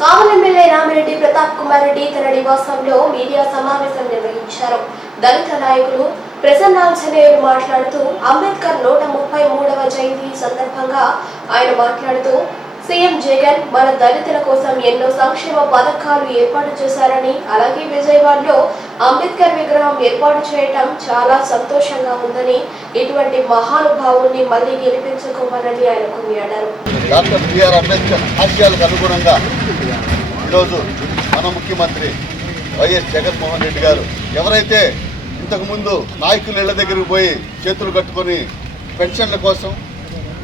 కావలి MLA Ramireddy Pratap Kumar Reddy తన నివాసంలో media సమావేశం నిర్వహించారు. దళిత నాయకులు ప్రసన్నాంజనేయులు మాట్లాడుతూ అంబేద్కర్ నూట ముప్పై మూడవ జయంతి సందర్భంగా ఆయన మాట్లాడుతూ సీఎం జగన్ మన దళితుల కోసం ఎన్నో సంక్షేమ పథకాలు ఏర్పాటు చేశారని అలాగే విజయవాడలో అంబేద్కర్ విగ్రహం ఏర్పాటు చేయటం చాలా సంతోషంగా ఉందని ఇటువంటి మహానుభావుల్ని మళ్ళీ గెలిపించుకోమని ఆయన కొనియాడారు. డాక్టర్ బిఆర్ అంబేద్కర్ ఆశయాలకు అనుగుణంగా ఈరోజు మన ముఖ్యమంత్రి వైఎస్ జగన్మోహన్ రెడ్డి గారు ఎవరైతే ఇంతకుముందు నాయకులు ఇళ్ళ దగ్గరికి పోయి చేతులు కట్టుకొని పెన్షన్ల కోసం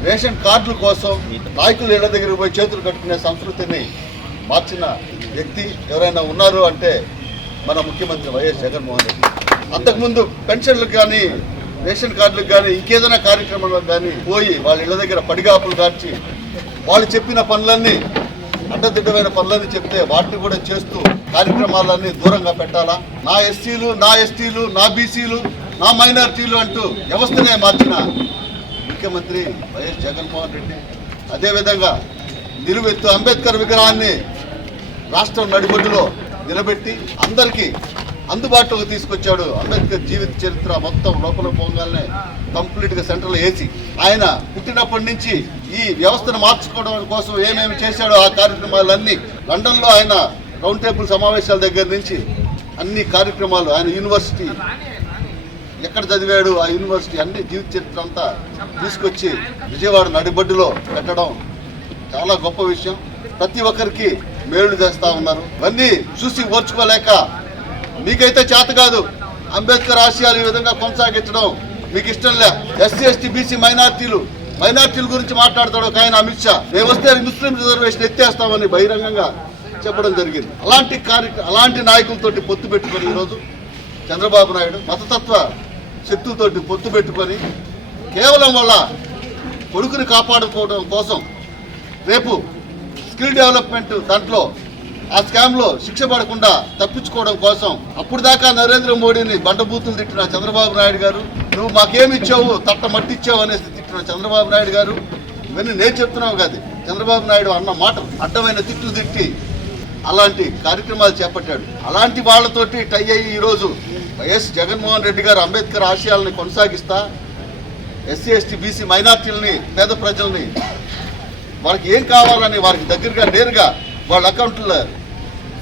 రేషన్ కార్డుల కోసం నాయకుల ఇళ్ళ దగ్గరికి పోయి చేతులు కట్టుకునే సంస్కృతిని మార్చిన వ్యక్తి ఎవరైనా ఉన్నారు అంటే మన ముఖ్యమంత్రి వైఎస్ జగన్మోహన్ రెడ్డి. అంతకుముందు పెన్షన్లకు కానీ రేషన్ కార్డులకు కానీ ఇంకేదైనా కార్యక్రమాలకు కానీ పోయి వాళ్ళ ఇళ్ళ దగ్గర పడిగాపులు కార్చి వాళ్ళు చెప్పిన పనులన్నీ అడ్డదిడ్డమైన పనులన్నీ చెప్తే వాటిని కూడా చేస్తూ కార్యక్రమాలన్నీ దూరంగా పెట్టాలా? నా ఎస్సీలు నా ఎస్టీలు నా బీసీలు నా మైనారిటీలు అంటూ వ్యవస్థనే మార్చిన ముఖ్యమంత్రి వైఎస్ జగన్మోహన్ రెడ్డి అదేవిధంగా నిలువెత్తు అంబేద్కర్ విగ్రహాన్ని రాష్ట్రం నడిబొడ్డులో నిలబెట్టి అందరికీ అందుబాటులోకి తీసుకొచ్చాడు. అంబేద్కర్ జీవిత చరిత్ర మొత్తం లోపల పోగానే కంప్లీట్గా సెంట్రల్ వేసి ఆయన పుట్టినప్పటి నుంచి ఈ వ్యవస్థను మార్చుకోవడం కోసం ఏమేమి చేశాడో ఆ కార్యక్రమాలన్నీ లండన్లో ఆయన రౌండ్ టేబుల్ సమావేశాల దగ్గర నుంచి అన్ని కార్యక్రమాలు ఆయన యూనివర్సిటీ ఎక్కడ చదివాడు ఆ యూనివర్సిటీ అన్ని జీవిత చరిత్ర అంతా తీసుకొచ్చి విజయవాడ నడిబడ్డులో పెట్టడం చాలా గొప్ప విషయం. ప్రతి ఒక్కరికి మేలు చేస్తా ఉన్నారు. ఇవన్నీ చూసి ఓర్చుకోలేక మీకైతే చేత కాదు. అంబేద్కర్ ఆశయాలు ఈ విధంగా కొనసాగించడం మీకు ఇష్టం లే. ఎస్సీ ఎస్టీ బీసీ మైనార్టీలు మైనార్టీల గురించి మాట్లాడతాడు ఒక ఆయన అమిత్ షా. మేము వస్తే ముస్లిం రిజర్వేషన్ ఎత్తేస్తామని బహిరంగంగా చెప్పడం జరిగింది. అలాంటి కార్య అలాంటి నాయకులతోటి పొత్తు పెట్టుకొని ఈరోజు చంద్రబాబు నాయుడు మతతత్వ శక్తులతోటి పొత్తు పెట్టుకొని కేవలం వాళ్ళ కొడుకుని కాపాడుకోవడం కోసం రేపు స్కిల్ డెవలప్మెంట్ దాంట్లో ఆ స్కామ్లో శిక్ష పడకుండా తప్పించుకోవడం కోసం అప్పుడు దాకా నరేంద్ర మోడీని బండబూతులు తిట్టిన చంద్రబాబు నాయుడు గారు నువ్వు మాకేమి ఇచ్చావు తట్ట మట్టి ఇచ్చావు అనేసి తిట్టిన చంద్రబాబు నాయుడు గారు ఇవన్నీ నేను చెప్తున్నావు కాదు. చంద్రబాబు నాయుడు అన్న మాట అడ్డమైన తిట్లు తిట్టి అలాంటి కార్యక్రమాలు చేపట్టాడు. అలాంటి వాళ్ళతోటి టై అయ్యి ఈరోజు వైఎస్ జగన్మోహన్ రెడ్డి గారు అంబేద్కర్ ఆశయాలని కొనసాగిస్తా ఎస్సీ ఎస్టీ బీసీ మైనార్టీలని పేద ప్రజల్ని వాళ్ళకి ఏం కావాలని వారికి దగ్గరగా నేరుగా వాళ్ళ అకౌంట్లో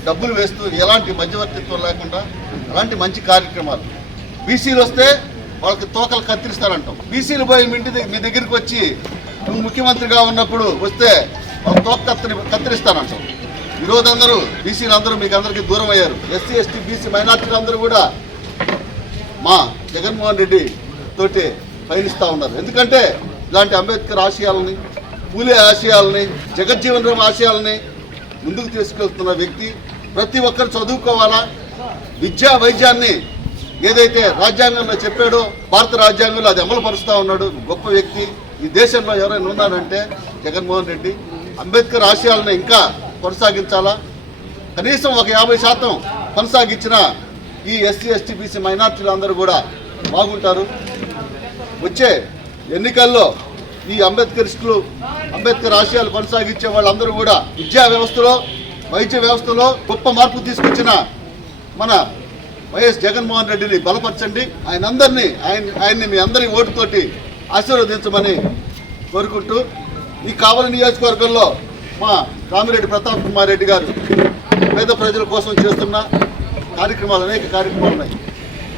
డబ్బులు వేస్తూ ఎలాంటి మధ్యవర్తిత్వం లేకుండా అలాంటి మంచి కార్యక్రమాలు. బీసీలు వస్తే వాళ్ళకి తోకలు కత్తిరిస్తారంటాం. బీసీలు పోయి మీ ఇంటి దగ్గర మీ దగ్గరికి వచ్చి నువ్వు ముఖ్యమంత్రిగా ఉన్నప్పుడు వస్తే వాళ్ళ తోక కత్తిరి కత్తిరిస్తానంటాం ఈరోజు అందరూ బీసీలు అందరూ మీకు అందరికీ దూరం అయ్యారు ఎస్సీ ఎస్టీ బీసీ మైనార్టీలు అందరూ కూడా మా జగన్మోహన్ రెడ్డి తోటి పయనిస్తూ ఉన్నారు. ఎందుకంటే ఇలాంటి అంబేద్కర్ ఆశయాలని పూలే ఆశయాలని జగజ్జీవన్ రామ్ ఆశయాలని ముందుకు తీసుకెళ్తున్న వ్యక్తి ప్రతి ఒక్కరు చదువుకోవాలా? విద్యా వైద్యాన్ని ఏదైతే రాజ్యాంగంలో చెప్పాడో భారత రాజ్యాంగంలో అది అమలు పరుస్తూ ఉన్నాడు. గొప్ప వ్యక్తి. ఈ దేశంలో ఎవరైనా ఉన్నారంటే జగన్మోహన్ రెడ్డి. అంబేద్కర్ ఆశయాలను ఇంకా కొనసాగించాలా? కనీసం ఒక యాభై శాతం కొనసాగించిన ఈ ఎస్సీ ఎస్టీ బీసీ మైనార్టీలు అందరూ కూడా బాగుంటారు. వచ్చే ఎన్నికల్లో ఈ అంబేద్కరిస్టులు అంబేద్కర్ ఆశయాలు కొనసాగించే వాళ్ళందరూ కూడా విద్యా వ్యవస్థలో వైద్య వ్యవస్థలో గొప్ప మార్పు తీసుకొచ్చిన మన వైఎస్ జగన్మోహన్ రెడ్డిని బలపరచండి. ఆయన అందరినీ ఆయన ఆయన్ని మీ అందరి ఓటుతోటి ఆశీర్వదించమని కోరుకుంటూ ఈ కావలి నియోజకవర్గంలో మా రామిరెడ్డి ప్రతాప్ కుమార్ రెడ్డి గారు పేద ప్రజల కోసం చేస్తున్న కార్యక్రమాలు అనేక కార్యక్రమాలు ఉన్నాయి.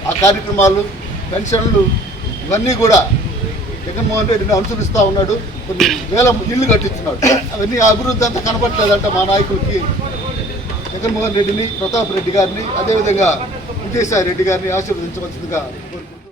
ఆ కార్యక్రమాలు పెన్షన్లు ఇవన్నీ కూడా జగన్మోహన్ రెడ్డిని అనుసరిస్తూ ఉన్నాడు. కొన్ని వేల ఇల్లు కట్టిస్తున్నాడు అవన్నీ అభివృద్ధి అంతా కనపట్లేదంట మా నాయకుడికి జగన్మోహన్ రెడ్డిని ప్రతాప్ రెడ్డి గారిని అదేవిధంగా విజయసాయి రెడ్డి గారిని ఆశీర్వదించవలసిందిగా